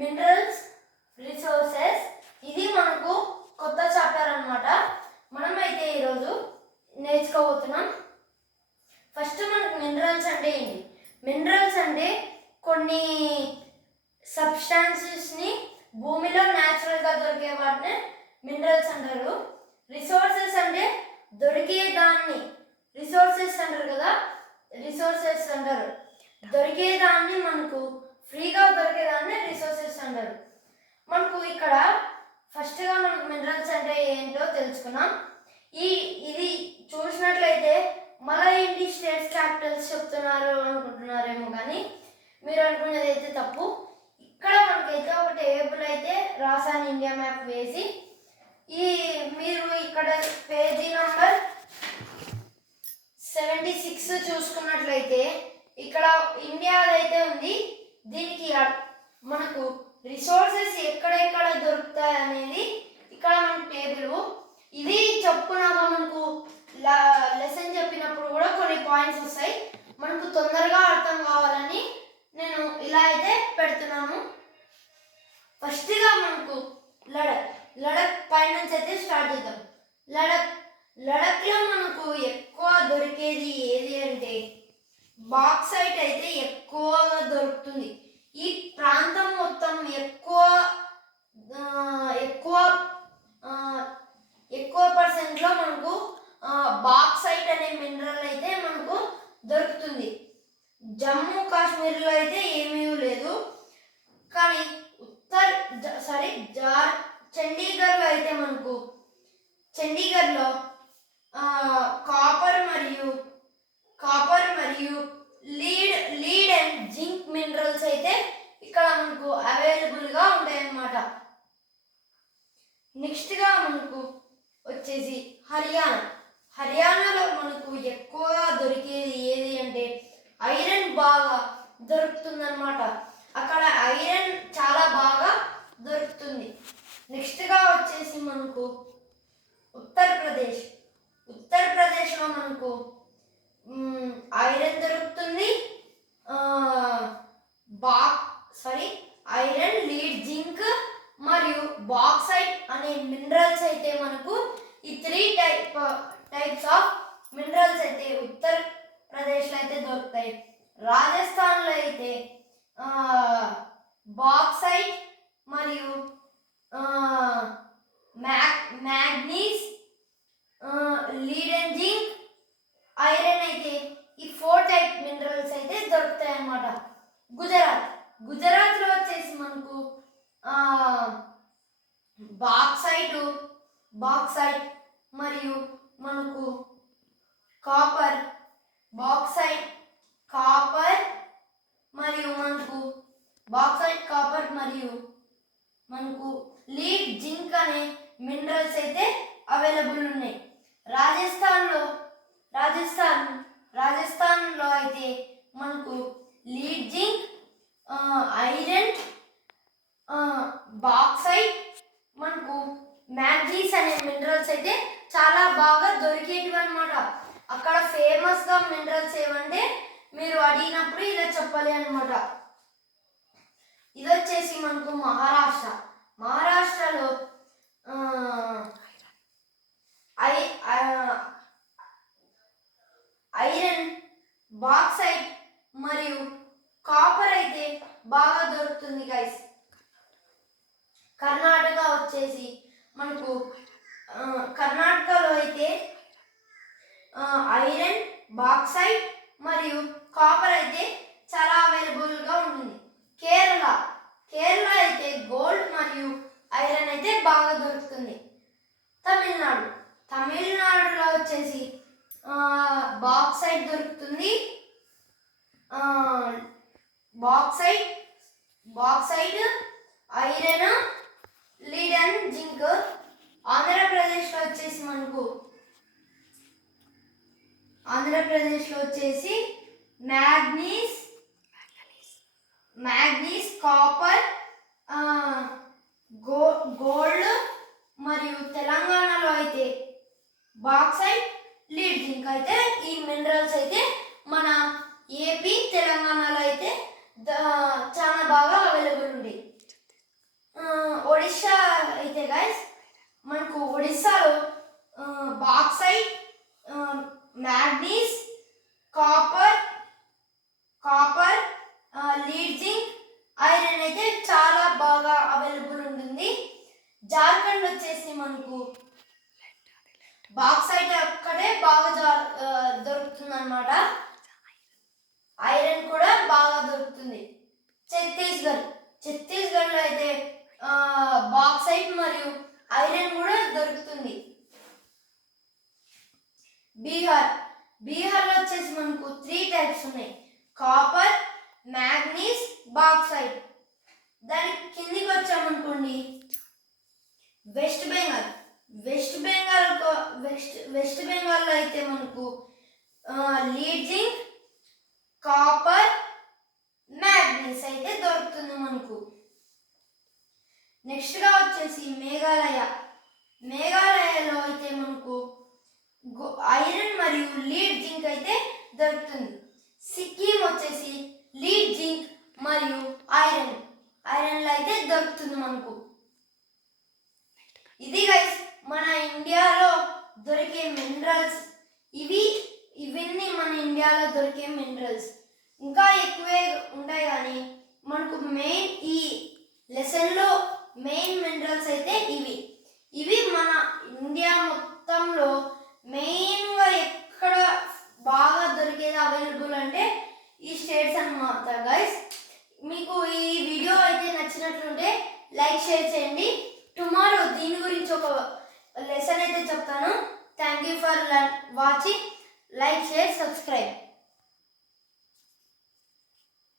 Minerals resources. ఇది మనకు కొత్త చాప్టర్ అన్నమాట. మనమైతే ఈరోజు నేర్చుకోబోతున్నాం. ఫస్ట్ మనకు మినరల్స్ అంటే ఏంటి? మినరల్స్ అంటే కొన్ని సబ్స్టాన్సెస్ని భూమిలో న్యాచురల్గా దొరికే వాటిని మినరల్స్ అంటారు. రిసోర్సెస్ అంటే దొరికేదాన్ని రిసోర్సెస్ అంటారు కదా, రిసోర్సెస్ అంటారు. దొరికేదాన్ని మనకు ఫ్రీగా దొరికేదాన్ని రిసోర్సెస్ అంటారు. మనకు ఇక్కడ ఫస్ట్గా మనకు మినరల్స్ అంటే ఏంటో తెలుసుకున్నాం. ఇది చూసినట్లయితే మళ్ళీ ఏంటి స్టేట్స్ క్యాపిటల్స్ చెప్తున్నారు అనుకుంటున్నారేమో, కానీ మీరు అనుకునేది అయితే తప్పు. ఇక్కడ మనకైతే ఒక టేబుల్ అయితే రాసాను ఇండియా మ్యాప్ వేసి. మీరు ఇక్కడ పేజీ నంబర్ 76 చూసుకున్నట్లయితే ఇక్కడ ఇండియా అయితే ఉంది. దీనికి మనకు రిసోర్సెస్ ఎక్కడెక్కడ దొరుకుతాయి అనేది ఇక్కడ మనకు టేబుల్. ఇది చెప్పుకున్నాక మనకు లెసన్ చెప్పినప్పుడు కూడా కొన్ని పాయింట్స్ వస్తాయి. మనకు తొందరగా అర్థం కావాలని నేను ఇలా అయితే పెడుతున్నాను. ఫస్ట్గా మనకు లడక్ పై నుంచి అయితే స్టార్ట్ చేద్దాం. లడఖ్లో మనకు ఎక్కువ దొరికేది ఏది అంటే బాక్సైట్ అయితే ఎక్కువగా దొరుకుతుంది. ఈ ప్రాంతం మొత్తం ఎక్కువ పర్సెంట్లో మనకు బాక్సైట్ అనే మినరల్ అయితే మనకు దొరుకుతుంది. జమ్మూ కాశ్మీర్లో అయితే ఏమీ లేదు, కానీ చండీగఢ్లో అయితే మనకు చండీగఢ్లో కాపర్ మరియు లీడ్ అండ్ జింక్ మినరల్స్ అయితే ఇక్కడ మనకు అవైలబుల్గా ఉంటాయన్నమాట. నెక్స్ట్గా మనకు వచ్చేసి హర్యానాలో మనకు ఎక్కువగా దొరికేది ఏది అంటే ఐరన్ బాగా దొరుకుతుందన్నమాట. అక్కడ ఐరన్ చాలా బాగా దొరుకుతుంది. నెక్స్ట్గా వచ్చేసి మనకు ఉత్తరప్రదేశ్లో మనకు ఐరన్ దొరుకుతుంది. ఐరన్, లీడ్, జింక్ మరియు బాక్సైట్ అనే మినరల్స్ అయితే మనకు ఈ 3 టైప్స్ ఆఫ్ మినరల్స్ అయితే ఉత్తరప్రదేశ్లో అయితే దొరుకుతాయి. రాజస్థాన్లో అయితే బాక్సైట్ మరియు మ్యాగ్నీస్, లీడ్ అండ్ జింక్, ఐరన్ అయితే ఈ 4 టైప్ మినరల్స్ అయితే దొరుకుతాయి అన్నమాట. గుజరాత్లో వచ్చేసి మనకు బాక్సైట్ మరియు మనకు కాపర్ మరియు మనకు లీడ్, జింక్ అనే మినరల్స్ అయితే అవైలబుల్ ఉన్నాయి. రాజస్థాన్లో అయితే మనకు లీడ్, జింక్, ఐరన్, బాక్సైట్, మనకు మ్యాగ్నీస్ అనే మినరల్స్ అయితే చాలా బాగా దొరికేటివి అన్నమాట. అక్కడ ఫేమస్గా మినరల్స్ ఏమంటే మీరు అడిగినప్పుడు ఇలా చెప్పాలి అన్నమాట. ఇది వచ్చేసి మనకు మహారాష్ట్రలో ఐరన్, బాక్సైట్ మరియు కాపర్ అయితే బాగా దొరుకుతుంది గైస్. కర్ణాటక వచ్చేసి మనకు కర్ణాటకలో అయితే ఐరన్, బాక్సైట్ మరియు కాపర్ అయితే చాలా అవైలబుల్గా ఉంటుంది. కేరళ అయితే గోల్డ్ మరియు ఐరన్ అయితే బాగా దొరుకుతుంది. తమిళనాడులో వచ్చేసి బాక్సైట్ దొరుకుతుంది. Bauxite, iron, lead and zinc. ఆంధ్రప్రదేశ్లో వచ్చేసి మ్యాగ్నీస్, కాపర్, గోల్డ్ మరియు తెలంగాణలో అయితే బాక్సైట్, లీడ్, జింక్ అయితే ఈ మినరల్స్ అయితే మన ఏపీ, తెలంగాణలో అయితే చాలా బాగా అవైలబుల్ ఉంది. ఒడిశా అయితే గైస్ మనకు ఒడిస్సాలో bauxite, మ్యాగ్నీస్, copper, lead zinc, iron అయితే చాలా బాగా అవైలబుల్ ఉంటుంది. జార్ఖండ్ వచ్చేసి మనకు బాక్సైట్ ఒక్కటే బాగా దొరుకుతుంది అన్నమాట. ఐరన్ కూడా బాగా దొరుకుతుంది. ఛత్తీస్గఢ్లో అయితే బాక్సైట్ మరియు ఐరన్ కూడా దొరుకుతుంది. బీహార్లో వచ్చేసి మనకు 3 టైప్స్ ఉన్నాయి, కాపర్, మ్యాగ్నీస్, బాక్సైట్. దాని కిందికి వచ్చామనుకోండి వెస్ట్ బెంగాల్లో అయితే మనకు లీడ్ జింక్, కాపర్, మ్యాగ్నీస్ అయితే దొరుకుతుంది మనకు. నెక్స్ట్గా వచ్చేసి మేఘాలయలో అయితే మనకు ఐరన్ మరియు లీడ్ జింక్ అయితే దొరుకుతుంది. సిక్కిం వచ్చేసి లీడ్ జింక్ మరియు ఐరన్లు అయితే దొరుకుతుంది మనకు. ఇది గైస్ మన ఇండియాలో దొరికే మినరల్స్. ఇవన్నీ మన ఇండియాలో దొరికే మినరల్స్. ఇంకా ఎక్కువే ఉంటాయి కానీ మనకు మెయిన్ ఈ లెసన్లో మెయిన్ మినరల్స్ అయితే ఇవి మన ఇండియా మొత్తంలో మెయిన్గా ఎక్కడ బాగా దొరికేది అవైలబుల్ అంటే ఈ స్టేట్స్ అన్నమాట గైస్. మీకు ఈ వీడియో అయితే నచ్చినట్లుంటే లైక్, షేర్ చేయండి. టుమారో దీని గురించి ఒక లెసన్ అయితే చెప్తాను. Thank you for watching. Like, share, subscribe.